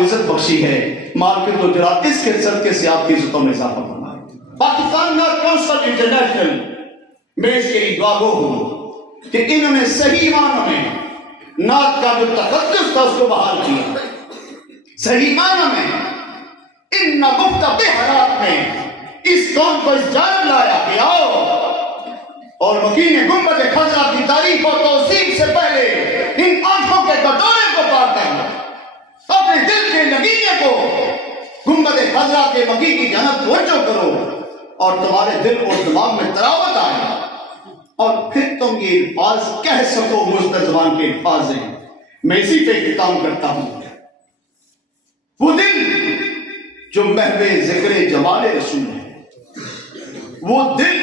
کو عزت بخشی ہے، مارکیٹ و جرات اس کے صدقے سے آپ کی عزتوں میں اضافہ فرمائے۔ پاکستان نعت کونسل انٹرنیشنل میں اس کے لیے دعا گو ہوں کہ انہوں نے صحیح معنوں میں نعت کا جو تقدس تھا اس کو بحال کیا، صحیح معنوں میں ان مفتح حالات میں اس قوم کو اس جانب لایا کہ آؤ اور مکین گنبد خضرا کی تعریف و توصیف سے پہلے ان آنکھوں کے کٹورے کو پار کرنا، اپنے دل کے نگینے کو گنبد خضرا کے مکی کی جانب توجہ کرو اور تمہارے دل اور دماغ میں تراوت آئے اور پھر تم یہ الفاظ کہہ سکو مزدر زبان کے الفاظ ہیں۔ میں اسی پہ اختتام کرتا ہوں، وہ دل جو محو ذکر جمال رسول ہے، وہ دل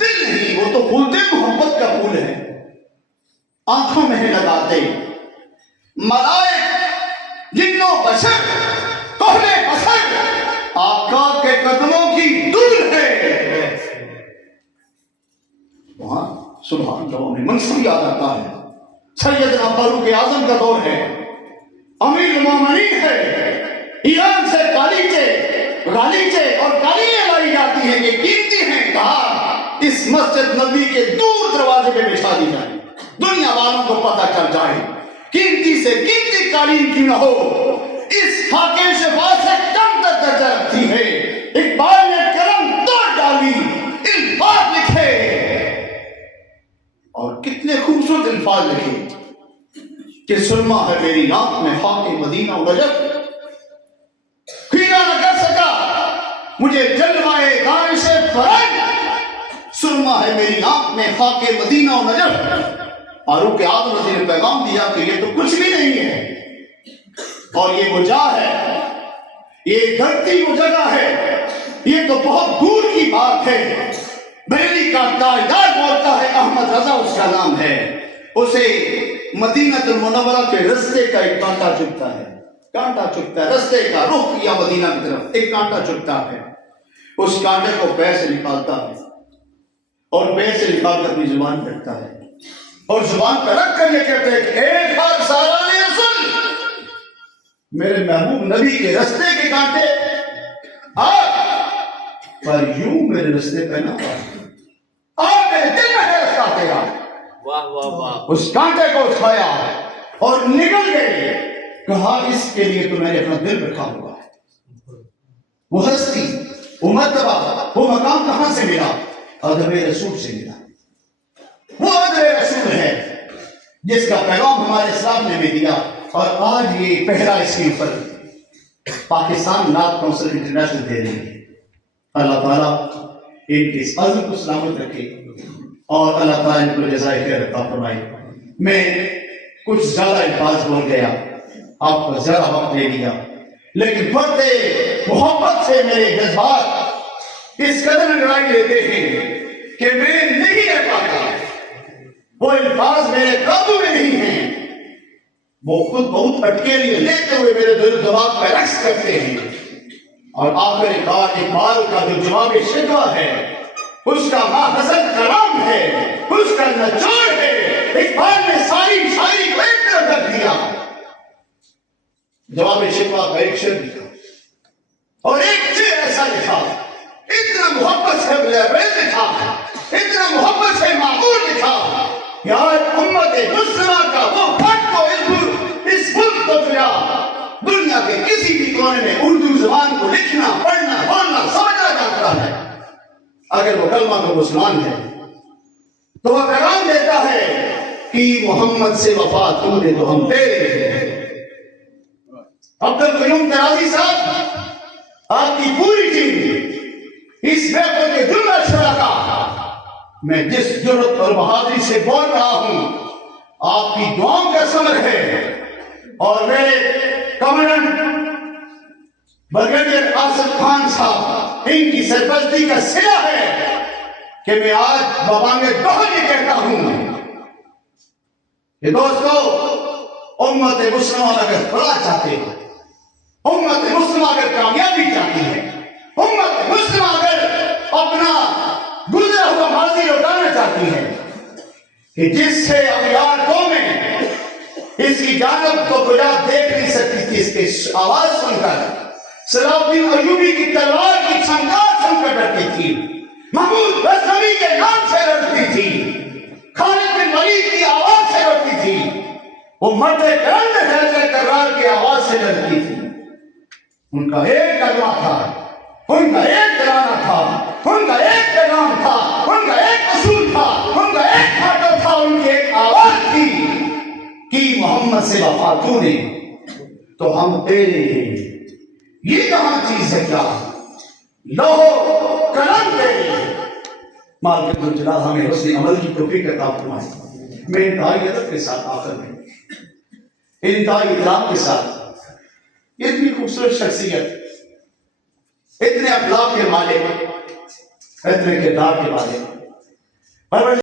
نہیں، وہ تو خلد محبت کا پھول ہے، آنکھوں میں لگاتے ملائک جن و بشر کوہلے بسر آقا کے قدموں کی دور ہے۔ وہاں سبحان اللہ میں منصب یاد آتا ہے، سیدنا فاروق اعظم کا دور ہے، امیر المومنین ہے، ایران سے غالیچے اور قالیاں لائی جاتی ہیں کہ قیمتی ہیں، کہا اس مسجد نبی کے دور دروازے پہ بچھا دی جائے، دنیا والوں کو پتہ چل جائے، قیمتی سے قیمتی قالین کیوں نہ ہو، اس خاکے شفا سے کم تر درجہ رکھتی ہے۔ اقبال نے کرم توڑ ڈالی، الفاظ لکھے اور کتنے خوبصورت الفاظ لکھے کہ سرما ہے میری ناک میں خاک مدینہ و نجف، کھیرا نہ کر سکا مجھے جلوائے دانش فرنگ، سرما ہے میری ناک میں خاک مدینہ و نجف۔ فاروق اعظم نے پیغام دیا کہ یہ تو کچھ بھی نہیں ہے، اور یہ وہ جا ہے، یہ دھرتی وہ جگہ ہے، یہ تو بہت دور کی بات ہے۔ بریلی کا تاجدار بولتا ہے، احمد رضا اس کا نام ہے، اسے مدینہ المنورہ کے رستے کا ایک کانٹا چبھتا ہے، رستے کا رخ کیا مدینہ کی طرف، ایک کانٹا چبھتا ہے، اس کانٹے کو پیر سے نکالتا ہے اور پیر سے نکال کر اپنی زبان پہ رکھتا ہے اور زبان پہ رکھ کر یہ کہتے ہیں کہ ایک بار سارا نے سن میرے محبوب نبی کے رستے کے کانٹے پر یوں میرے رستے پہ نہ میرے دل میں ہے رستہ تیرا۔ واہ واہ واہ، اس کانٹے کو اٹھایا اور نکل گئے، کہا اس کے لیے تو میں نے اپنا دل رکھا ہوا ہے۔ وہ ہستی، وہ مرتبہ، وہ مقام کہاں سے ملا؟ ادب رسول سے ملا۔ وہ ادب رسول ہے جس کا پیغام ہمارے اسلام نے بھی دیا، اور آج یہ پہلا اس کے اوپر پاکستان نعت کونسل انٹرنیشنل دے رہی ہے۔ اللہ تعالیٰ ان کی اس عزم کو سلامت رکھے اور اللہ تعالیٰ ان کو جزائے خیر عطا فرمائے۔ میں کچھ زیادہ الفاظ بول گیا، آپ کو زیادہ وقت دے دیا، لیکن بڑے محبت سے میرے جذبات اس قدر انگڑائی لیتے ہیں کہ میں نہیں رہ پاتا، وہ الفاظ میرے قابو میں نہیں ہیں، وہ خود بہت اٹکیلیاں لیتے ہوئے میرے دل و دماغ پہ رقص کرتے ہیں۔ اور آخر کار اقبال کا جو جواب شکوہ ہے، اس کا ماحصل کلام ہے، اس کا نچوڑ ہے، اقبال نے ساری شاعری کو ایک طرف رکھ دیا، جواب شکوہ کا ایک شعر لکھا اور ایک شعر ایسا لکھا، اتنا محبت سے بلیبیل لکھا، اتنا محبت سے معمول لکھا کہ آج امت مسلمہ کا وہ پھٹ کو اس ملک کو دیا، دنیا کے کسی بھی کونے میں اردو زبان کو لکھنا، پڑھنا، بولنا، سمجھنا جانتا ہے۔ اگر وہ کلمہ کا مسلمان ہے تو وہ پیغام دیتا ہے کہ محمد سے وفا تو نے تو ہم تیرے ہیں۔ عبدالقیوم ترازی صاحب، آپ کی پوری ٹیم اس بیعت کے جملہ شرکا، میں جس جرأت اور بہادری سے بول رہا ہوں آپ کی دعاؤں کا ثمر ہے، اور میرے کمانڈنٹ برگیڈیئر آصف خان صاحب ان کی سرپرستی کا صلہ ہے کہ میں آج بابانگ دہر یہ کہتا ہوں کہ دوستو، امت مسلمہ اگر فلاح چاہتے ہیں، امت مسلمہ اگر کامیابی چاہتی ہے، امت مسلمہ اگر اپنا گزرا ہوا ماضی لوٹانا چاہتی ہے، کہ جس سے اغیار قومیں اس کی جانب تو کجا دیکھ نہیں سکتی تھی اس کی آواز سن کر صلاح الدین ایوبی کی تلوار کی چھنکار سن کر ڈرتی تھی، محمود غزنوی کے نام سے ڈرتی تھی، خالد بن ولید کی آواز سے ڈرتی تھی، وہ مرد کرند حیدر کرار کی آواز سے ڈرتی تھی۔ ان کا ایک کلمہ تھا، ان کا ایک ترانہ تھا، ان کا ایک پیغام تھا، ان کا ایک اصول تھا، ان کا ایک ماٹو تھا، ان کی ایک آواز تھی کہ محمد سے وفا تو نے تو ہم تیرے ہیں۔ یہ کہاں چیز ہے کیا لوہو قلم تیرے۔ مالک الجلال ہمیں حسن عمل کی توفیق عطا فرمائے۔ میں انتہائی ادب کے ساتھ آخر میں انتہائی احترام کے ساتھ اتنی خوبصورت شخصیت، اتنے اخلاق کے مالک، اتنے کردار کے مالک،